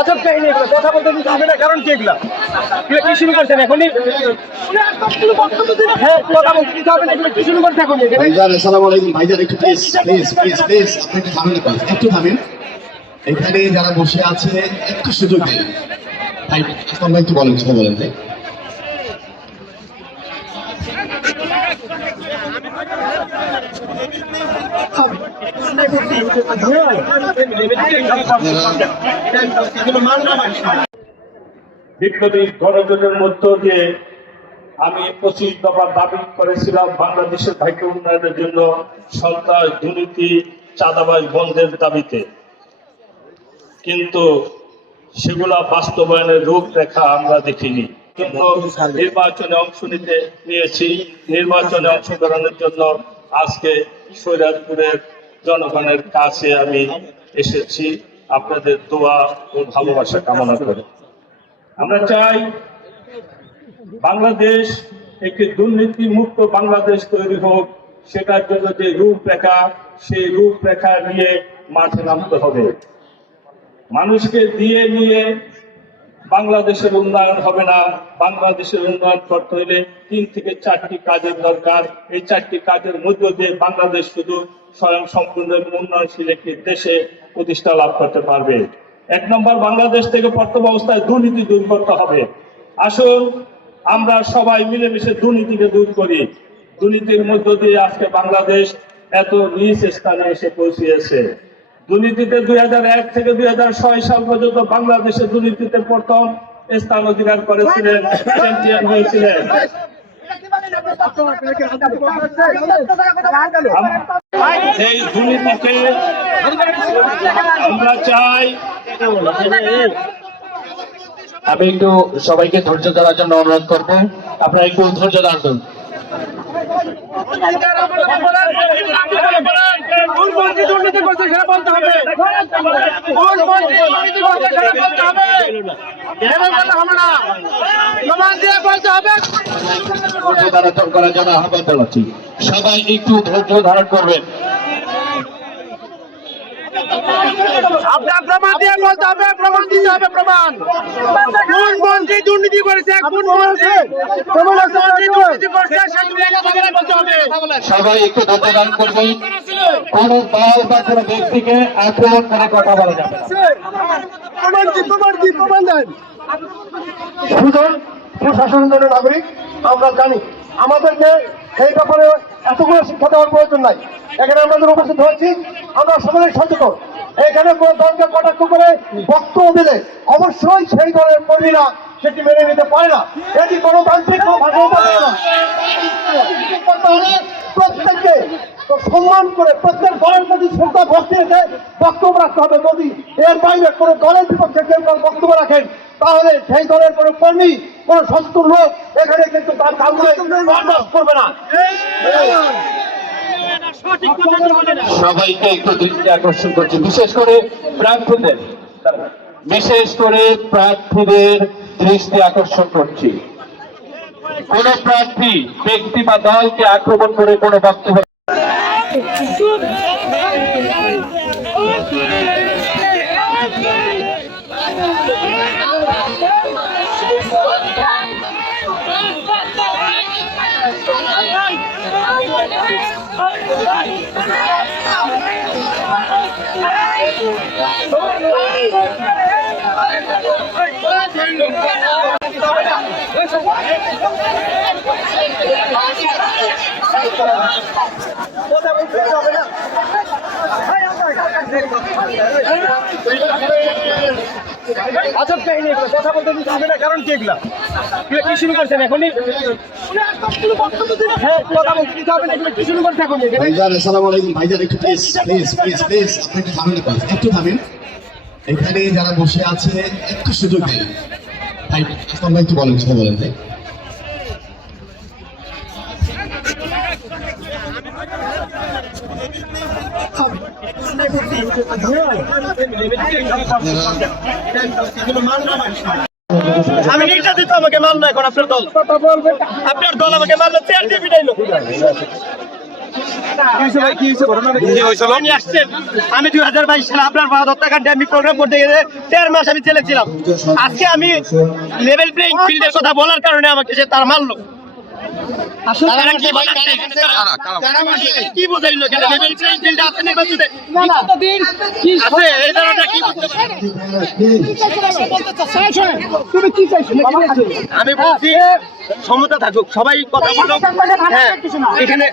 আজব কাহিনী, কথা বলতে দিতে হবে না, কারণ কি এগুলা কি শুরু করছেন এখনই? হ্যাঁ, কথা বলতে দিতে হবে না, এগুলো কি শুরু করছে এখন? ভাইজান আসসালামু আলাইকুম। ভাইজান একটু প্লিজ প্লিজ প্লিজ প্লিজ আপনি একটু থামেন, একটু থামেন। এখানে যারা বসে আছে একটু সুযোগ দিন ভাই। আসলাম ভাই একটু বলেন, কথা বলেন ভাই। বিপ্লবী গণজোটের মধ্য দিয়ে আমি 25 দফা দাবি করেছিলাম বাংলাদেশের ভাগ্য উন্নয়নের জন্য, সন্ত্রাস, দুর্নীতি, চাঁদাবাজ বন্ধের দাবিতে, কিন্তু সেগুলা বাস্তবায়নের রূপরেখা আমরা দেখিনি। নির্বাচনে অংশ নিয়েছি। নির্বাচনে অংশগ্রহণের জন্য আজকে শরীয়তপুরের জনগণের কাছে আমি এসেছি আপনাদের দোয়া ও ভালোবাসা কামনা করে। আমরা চাই বাংলাদেশ একটি দুর্নীতি মুক্ত বাংলাদেশ তৈরি হোক। সেটার জন্য যে রূপরেখা, সেই রূপরেখা নিয়ে মাঠে নামতে হবে। মানুষকে দিয়ে নিয়ে বাংলাদেশের উন্নয়ন হবে না। বাংলাদেশের উন্নয়ন করতে হলে 3 থেকে 4টি কাজের দরকার। এই 4টি কাজের মধ্য দিয়ে বাংলাদেশ শুধু স্বয়ং সম্পূর্ণ উন্নয়নশীল একটি দেশে প্রতিষ্ঠা লাভ করতে পারবে। 1 নম্বর, বাংলাদেশ থেকে বর্তমান অবস্থায় দুর্নীতি দূর করতে হবে। আসুন আমরা সবাই মিলেমিশে দুর্নীতিকে দূর করি। দুর্নীতির মধ্য দিয়ে আজকে বাংলাদেশ এত নিচ স্থানে এসে পৌঁছিয়েছে। দুর্নীতিতে 2001 থেকে 2006 সাল পর্যন্ত বাংলাদেশের দুর্নীতিতে প্রথম স্থান অধিকার করেছিলেন, চ্যাম্পিয়ন হয়েছিলেন। এই দুর্নীতিকে আমরা চাই। আমি একটু সবাইকে ধৈর্য ধরার জন্য অনুরোধ করবো, আপনারা একটু ধৈর্য ধারণ। দুর্নীতি করছে সেটা বলতে হবে, করার জন্য আহ্বান জানাচ্ছি, সবাই একটু ধৈর্য ধারণ করবেন। আপনার প্রমাণ দিয়ে বলতে হবে, প্রমাণ দিতে হবে। প্রমাণ কোন মন্ত্রী দুর্নীতি করেছে, কোন মন্ত্রী দুর্নীতি করেছে বলতে হবে। সবাই একটু ধৈর্য ধারণ করবেন। কোন দল বা কোন ব্যক্তিকে আক্রমণ করে কথা বলা যাবে না। প্রমাণ দেন। সুতরাং সুশাসন নাগরিক আমরা জানি, আমাদেরকে সেই ব্যাপারে এতগুলো শিক্ষা দেওয়ার প্রয়োজন নাই। এখানে আমাদের উপস্থিত হয়েছি, আমরা সকলেই সচেতন। এখানে কোনো দলকে কটাক্ষ করে বক্তব্য দিলে অবশ্যই সেই দলের কর্মীরা সেটি মেনে নিতে পারে না। এটি গণতান্ত্রিক প্রত্যেককে সম্মান করে প্রত্যেক দলের প্রতি শ্রদ্ধা ভক্তি রেখে বক্তব্য রাখতে হবে। যদি এর বাইরে কোনো দলের বিপক্ষে কেউ বক্তব্য রাখেন, তাহলে সেই দলের কোনো কর্মী, কোনো সচেতন লোক এখানে কিন্তু তার কাউকে বরদাস্ত করবে না। সবাইকে একটু দৃষ্টি আকর্ষণ করছি, বিশেষ করে প্রার্থীদের দৃষ্টি আকর্ষণ করছি। কোন প্রার্থী ব্যক্তি বা দলকে আক্রমণ করে কোনো বক্তব্য আজব কাহিনী, কথা বলতে দিতে হবে না, কারণ কি এগুলা কি শুরু করছেন এখনই? হ্যাঁ, কথা বলতে দিতে হবে না, এগুলো কি শুরু করছে এখন? ভাইজান আসসালামু আলাইকুম। ভাইজান একটু প্লিজ প্লিজ প্লিজ প্লিজ আপনি একটু থামেন, একটু থামেন। এখানে যারা বসে আছে একটু সুযোগ দিন ভাই আসলাম ভাই একটু বলেন, কথা বলেন ভাই। আমি নির্যাতিত, আমাকে মারলো এখন আপনার দল আমাকে মারলো, চেয়ার দিয়ে পিটাইলো। আমি 2022 সালে আপনার হত্যাকাণ্ডে আমি প্রোগ্রাম করতে গেলে 4 মাস আমি জেলে ছিলাম। আজকে আমি লেভেল প্লেইং ফিল্ডের কথা বলার কারণে আমাকে সে তার মারলো। কি বোঝাইলো লেভেল প্লেইং ফিল্ড আছে নির্বাচনে? আছে, এই ধারণাটা কি বুঝতে পারেন? আমি বলছি সমতা থাকুক, সবাই কথা বলুক। হ্যাঁ, এখানে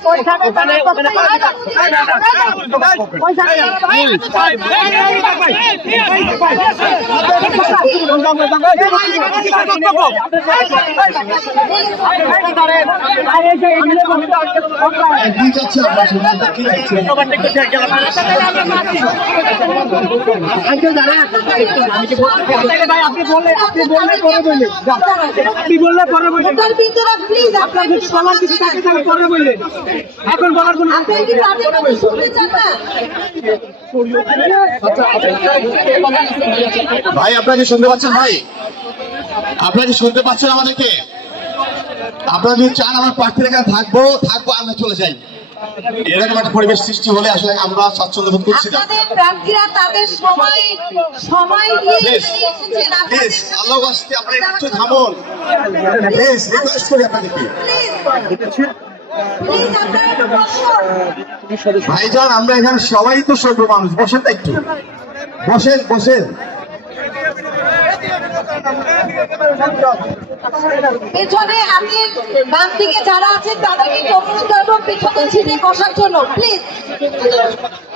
প্লিজ আপনাকে সবার কিছু থাকে আমি পরে বললে এখন বলার কোনো আপনি কি তাদের কথা শুনতে চান না? ভাই আপনাকে শুনতে পাচ্ছেন? ভাই আপনাকে শুনতে পাচ্ছেন আমাদেরকে? আপনারা যদি চান আমার প্রার্থীর এখানে থাকবো আমরা চলে যাই, এরকম একটা পরিবেশ সৃষ্টি হলে আসলে আমরা স্বাচ্ছন্দ্য বোধ করছি না। আপনাদের প্রার্থীরা তাদের সময় দিয়ে এসেছেন। প্লিজ আল্লাহ বাস্তে আপনারা একটু থামুন, প্লিজ রিকোয়েস্ট করি আপনাদেরকে। প্লিজ আপনারা একটু বসুন। ভাইজান আমরা এখানে সবাই তো সভ্য মানুষ, বসেন তো একটু, বসেন। পেছনে আপনি বাম দিকে যারা আছেন তাদেরকে অনুরোধ করবো পেছনে ছিটে বসার জন্য।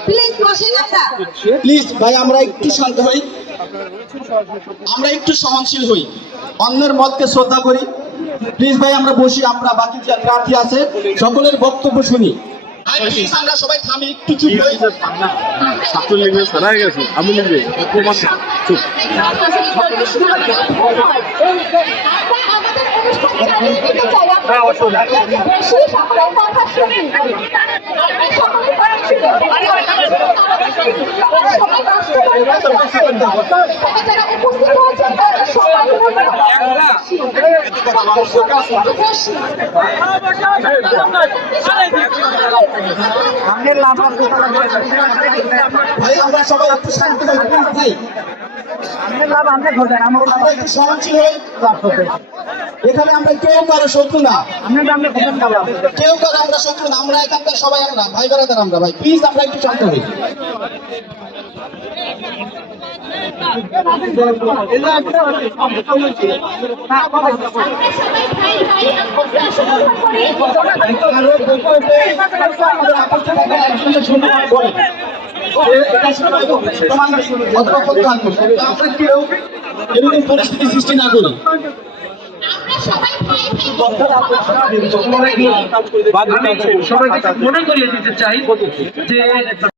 প্লিজ বসেন আপনারা। প্লিজ ভাই আমরা একটু শান্ত হই, আমরা একটু সহনশীল হই, অন্যের মতকে শ্রদ্ধা করি। প্লিজ ভাই আমরা বসি, আমরা বাকি যে প্রার্থী আছে সকলের বক্তব্য শুনি। আমরা সবাই থামি, একটু চুপ হই। ভাই আমরা সবাই একটু শান্ত হই, প্লিজ ভাই আমরা একটু সহনশীল হই। এখানে আমরা কেউ কারো শত্রু না, কেউ কারো আমরা শত্রু না, আমরা এখানকার সবাই আমরা ভাই বেড়াদার আমরা। ভাই প্লিজ আমরা একটু শান্ত হই। এরকম পরিস্থিতি সৃষ্টি না করি। সবাইকে মনে করিয়ে দিতে চাই যে